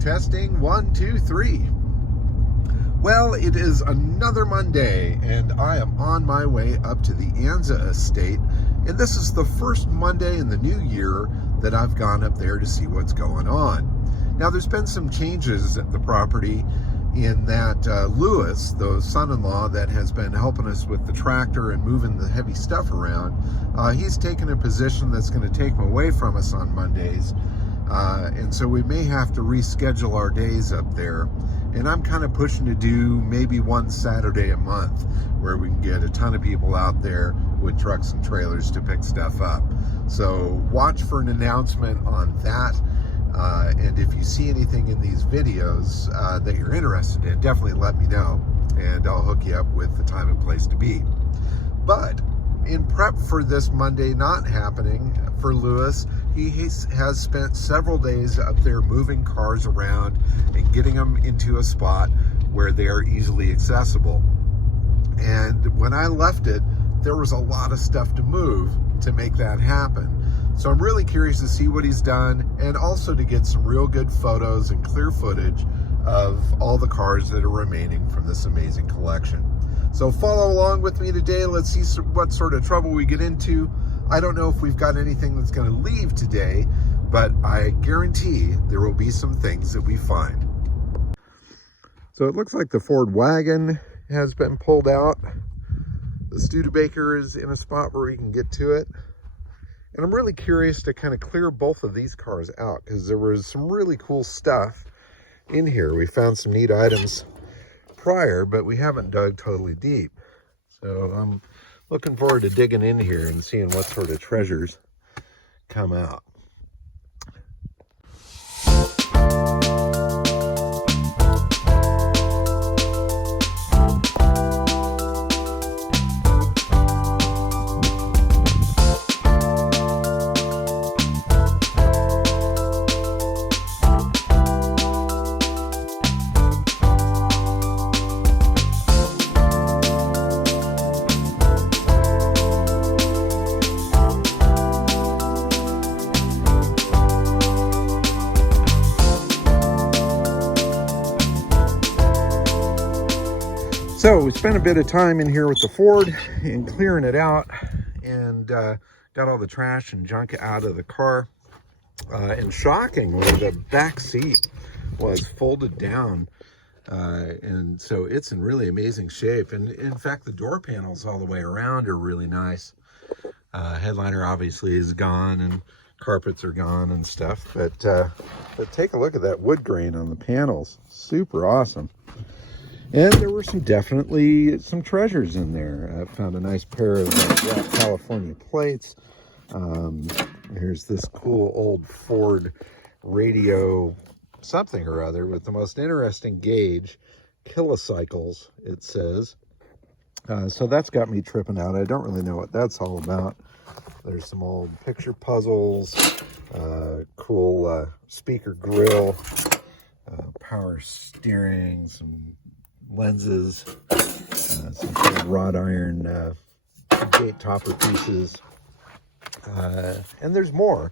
Testing, 1, 2, 3. Well, it is another Monday, and I am on my way up to the Anza estate, and this is the first Monday in the new year that I've gone up there to see what's going on. Now, there's been some changes at the property in that Lewis, the son-in-law that has been helping us with the tractor and moving the heavy stuff around, he's taken a position that's going to take him away from us on Mondays. And so we may have to reschedule our days up there. And I'm kind of pushing to do maybe one Saturday a month where we can get a ton of people out there with trucks and trailers to pick stuff up. So watch for an announcement on that. And if you see anything in these videos that you're interested in, definitely let me know, and I'll hook you up with the time and place to be. But in prep for this Monday not happening for Lewis, he has spent several days up there moving cars around and getting them into a spot where they are easily accessible. And when I left it, there was a lot of stuff to move to make that happen. So I'm really curious to see what he's done, and also to get some real good photos and clear footage of all the cars that are remaining from this amazing collection. So follow along with me today. Let's see what sort of trouble we get into. I don't know if we've got anything that's going to leave today, but I guarantee there will be some things that we find. So it looks like the Ford Wagon has been pulled out. The Studebaker is in a spot where we can get to it. And I'm really curious to kind of clear both of these cars out, because there was some really cool stuff in here. We found some neat items prior, but we haven't dug totally deep. So I'm looking forward to digging in here and seeing what sort of treasures come out. So we spent a bit of time in here with the Ford and clearing it out, and got all the trash and junk out of the car. And shockingly, the back seat was folded down, and so it's in really amazing shape. And in fact, the door panels all the way around are really nice. Headliner obviously is gone, and carpets are gone and stuff. But take a look at that wood grain on the panels. Super awesome. And there were definitely some treasures in there. I found a nice pair of black California plates. Here's this cool old Ford radio something or other with the most interesting gauge, kilocycles, it says. So that's got me tripping out. I don't really know what that's all about. There's some old picture puzzles, cool speaker grill, power steering, some lenses, some sort of wrought iron gate topper pieces, and there's more.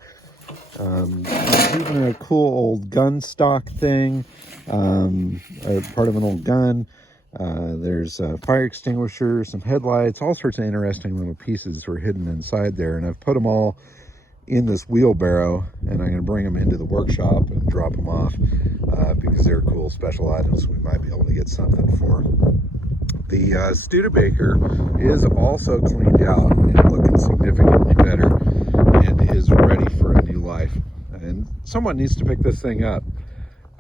Even a cool old gun stock thing, part of an old gun. There's a fire extinguisher, some headlights, all sorts of interesting little pieces were hidden inside there, and I've put them all in this wheelbarrow, and I'm going to bring them into the workshop and drop them off because they're cool special items we might be able to get something for. The Studebaker is also cleaned out and looking significantly better and is ready for a new life. And someone needs to pick this thing up.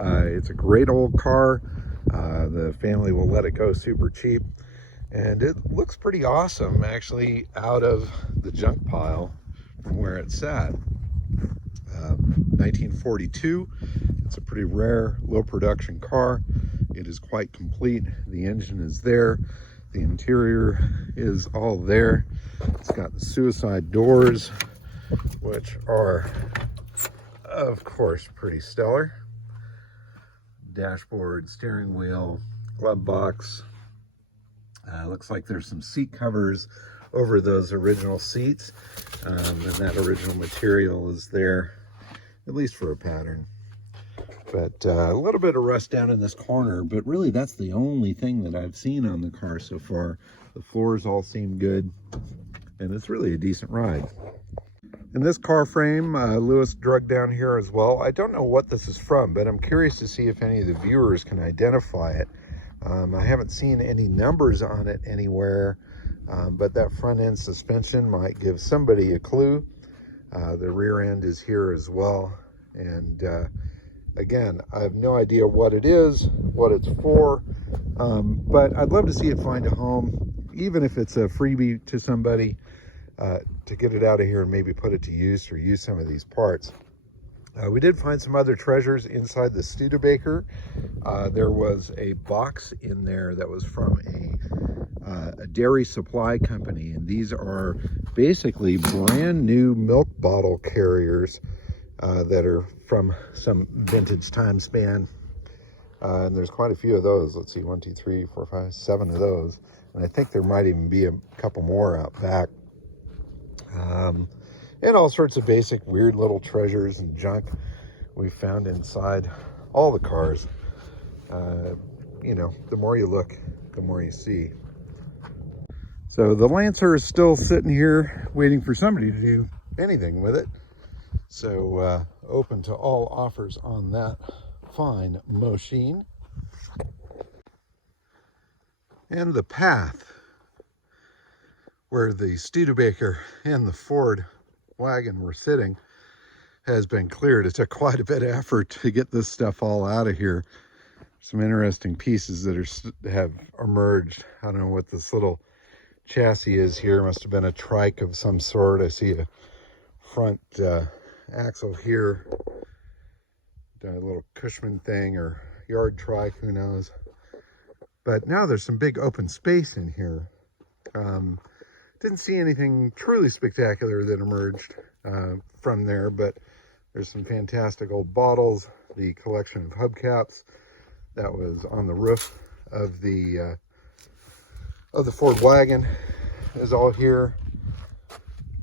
It's a great old car. The family will let it go super cheap. And it looks pretty awesome, actually, out of the junk pile from where it's sat. 1942. It's a pretty rare, low production car. It is quite complete. The engine is there. The interior is all there. It's got the suicide doors, which are, of course, pretty stellar. Dashboard, steering wheel, glove box. Looks like there's some seat covers over those original seats, and that original material is there, at least for a pattern. But a little bit of rust down in this corner, but really that's the only thing that I've seen on the car so far. The floors all seem good, and it's really a decent ride. In this car frame, Lewis drug down here as well. I don't know what this is from, but I'm curious to see if any of the viewers can identify it. I haven't seen any numbers on it anywhere, but that front end suspension might give somebody a clue. The rear end is here as well. And again, I have no idea what it is, what it's for, but I'd love to see it find a home, even if it's a freebie to somebody, to get it out of here and maybe put it to use or use some of these parts. We did find some other treasures inside the Studebaker. There was a box in there that was from a dairy supply company, and these are basically brand new milk bottle carriers that are from some vintage time span. And there's quite a few of those. Let's see, 1, 2, 3, 4, 5, 7 of those. And I think there might even be a couple more out back. And all sorts of basic weird little treasures and junk we found inside all the cars. You know, the more you look, the more you see. So the Lancer is still sitting here waiting for somebody to do anything with it. So open to all offers on that fine machine. And the path where the Studebaker and the Ford Wagon were sitting has been cleared. It took quite a bit of effort to get this stuff all out of here. Some interesting pieces that have emerged. I don't know what this little chassis is here. Must have been a trike of some sort. I see a front axle here, a little Cushman thing or yard trike, who knows. But now there's some big open space in here. Didn't see anything truly spectacular that emerged from there, but there's some fantastic old bottles. The collection of hubcaps that was on the roof of the Ford Wagon is all here.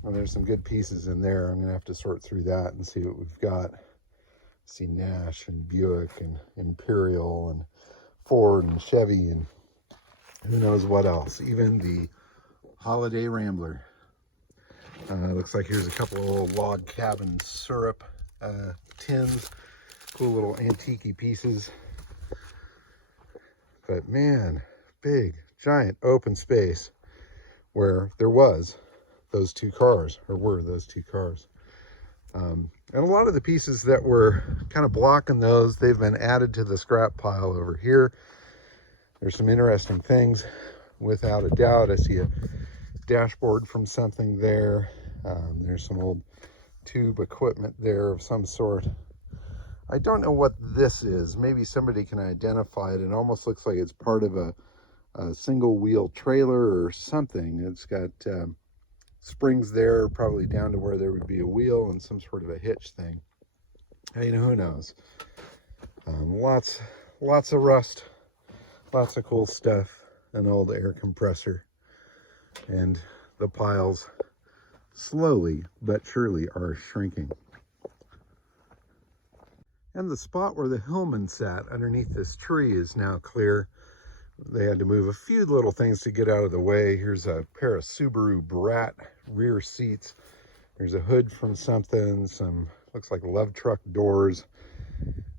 And there's some good pieces in there. I'm gonna have to sort through that and see what we've got. See Nash and Buick and Imperial and Ford and Chevy and who knows what else. Even the Holiday Rambler. Looks like here's a couple of old log cabin syrup tins. Cool little antique pieces. But man, big, giant open space where there was those two cars, or were those two cars. And a lot of the pieces that were kind of blocking those, they've been added to the scrap pile over here. There's some interesting things, without a doubt. I see a dashboard from something there. There's some old tube equipment there of some sort. I don't know what this is. Maybe somebody can identify it. It almost looks like it's part of a single wheel trailer or something. It's got springs there, probably down to where there would be a wheel and some sort of a hitch thing. Hey, who knows? Lots of rust, lots of cool stuff, an old air compressor, and the piles slowly but surely are shrinking. And the spot where the Hillman sat underneath this tree is now clear. They had to move a few little things to get out of the way. Here's a pair of Subaru Brat rear seats. There's a hood from something, some looks like love truck doors.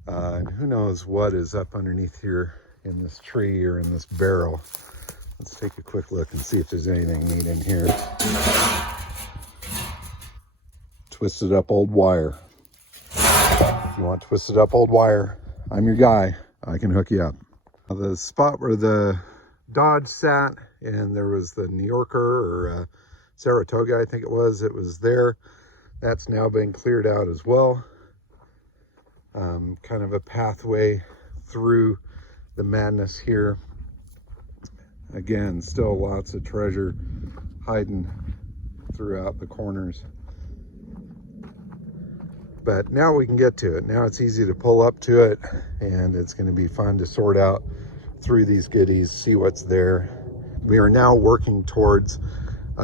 And who knows what is up underneath here in this tree or in this barrel. Let's take a quick look and see if there's anything neat in here. Twisted up old wire. If you want twisted up old wire, I'm your guy. I can hook you up. The spot where the Dodge sat, and there was the New Yorker or Saratoga, I think it was there. That's now been cleared out as well. Kind of a pathway through the madness here. Again, still lots of treasure hiding throughout the corners. But now we can get to it. Now it's easy to pull up to it, and it's going to be fun to sort out through these goodies, see what's there. We are now working towards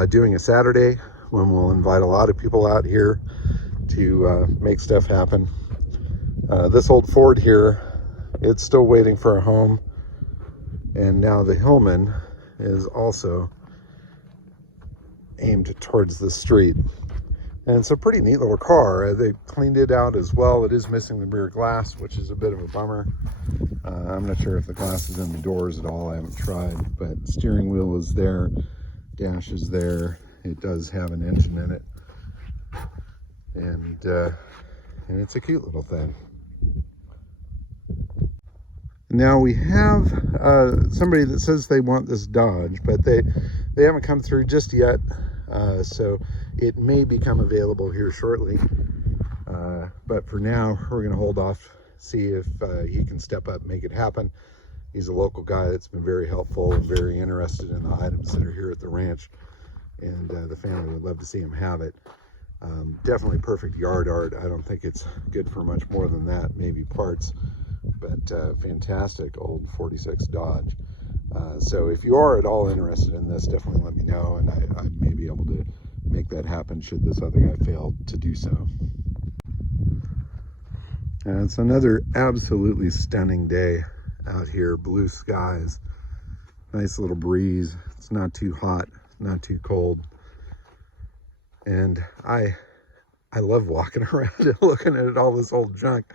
doing a Saturday when we'll invite a lot of people out here to make stuff happen. This old Ford here, it's still waiting for a home. And now the Hillman is also aimed towards the street. And it's a pretty neat little car. They cleaned it out as well. It is missing the rear glass, which is a bit of a bummer. I'm not sure if the glass is in the doors at all. I haven't tried, but steering wheel is there, dash is there. It does have an engine in it. And it's a cute little thing. Now we have somebody that says they want this Dodge, but they haven't come through just yet. So it may become available here shortly. But for now, we're going to hold off, see if he can step up and make it happen. He's a local guy that's been very helpful and very interested in the items that are here at the ranch. And the family would love to see him have it. Definitely perfect yard art. I don't think it's good for much more than that, maybe parts. But fantastic old 46 Dodge. So if you are at all interested in this, definitely let me know, and I may be able to make that happen should this other guy fail to do so. And it's another absolutely stunning day out here. Blue skies, nice little breeze. It's not too hot, not too cold. And I love walking around and looking at all this old junk.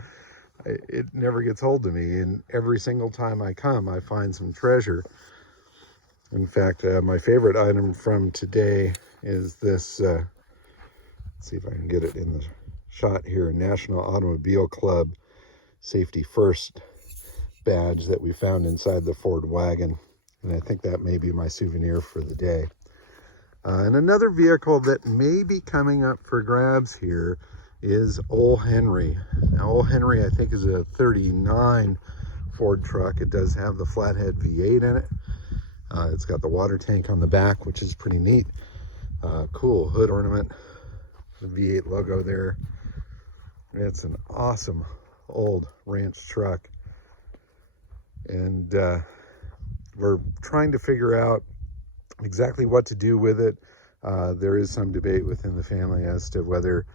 It never gets old to me, and every single time I come, I find some treasure. In fact, my favorite item from today is this, let's see if I can get it in the shot here, National Automobile Club Safety First badge that we found inside the Ford Wagon. And I think that may be my souvenir for the day. And another vehicle that may be coming up for grabs here is Old Henry. Now, Old Henry, I think, is a 39 Ford truck. It does have the flathead V8 in it. It's got the water tank on the back, which is pretty neat. Cool hood ornament, the V8 logo there. It's an awesome old ranch truck. And we're trying to figure out exactly what to do with it. There is some debate within the family as to whether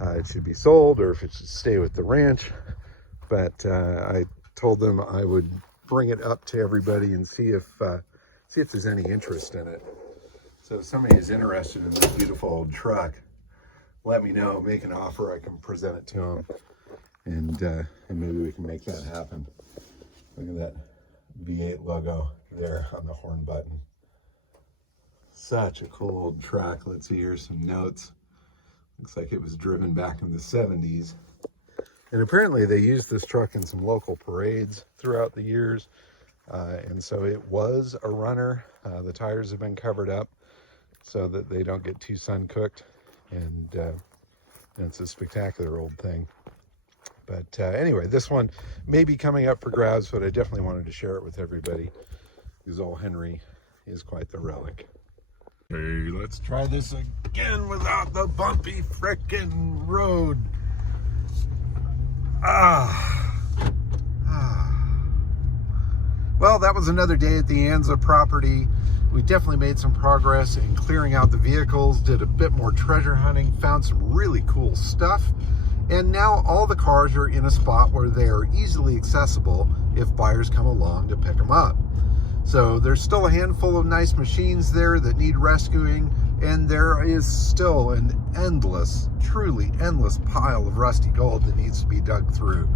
it should be sold or if it should stay with the ranch. But I told them I would bring it up to everybody and see if there's any interest in it. So if somebody is interested in this beautiful old truck, let me know, make an offer, I can present it to them, and maybe we can make that happen. Look at that V8 logo there on the horn button. Such a cool old truck. Let's see, here's some notes. Looks like it was driven back in the 70s. And apparently they used this truck in some local parades throughout the years. And so it was a runner. The tires have been covered up so that they don't get too sun cooked. And it's a spectacular old thing. But anyway, this one may be coming up for grabs, but I definitely wanted to share it with everybody because Old Henry is quite the relic. Hey, let's try this again without the bumpy frickin' road. Well, that was another day at the Anza property. We definitely made some progress in clearing out the vehicles, did a bit more treasure hunting, found some really cool stuff. And now all the cars are in a spot where they are easily accessible if buyers come along to pick them up. So there's still a handful of nice machines there that need rescuing, and there is still an endless, truly endless pile of rusty gold that needs to be dug through.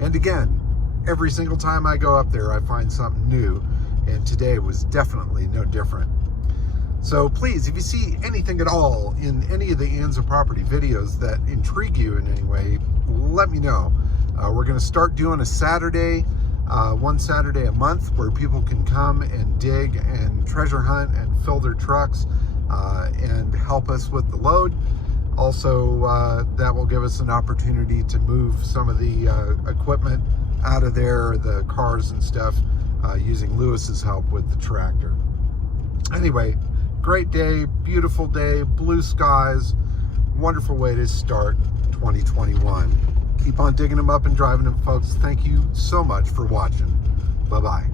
And again, every single time I go up there, I find something new, and today was definitely no different. So please, if you see anything at all in any of the Anza property videos that intrigue you in any way, let me know. We're going to start doing a Saturday, one Saturday a month, where people can come and dig and treasure hunt and fill their trucks and help us with the load. Also, that will give us an opportunity to move some of the equipment out of there, the cars and stuff, using Lewis's help with the tractor. Anyway, great day, beautiful day, blue skies, wonderful way to start 2021. Keep on digging them up and driving them, folks. Thank you so much for watching. Bye-bye.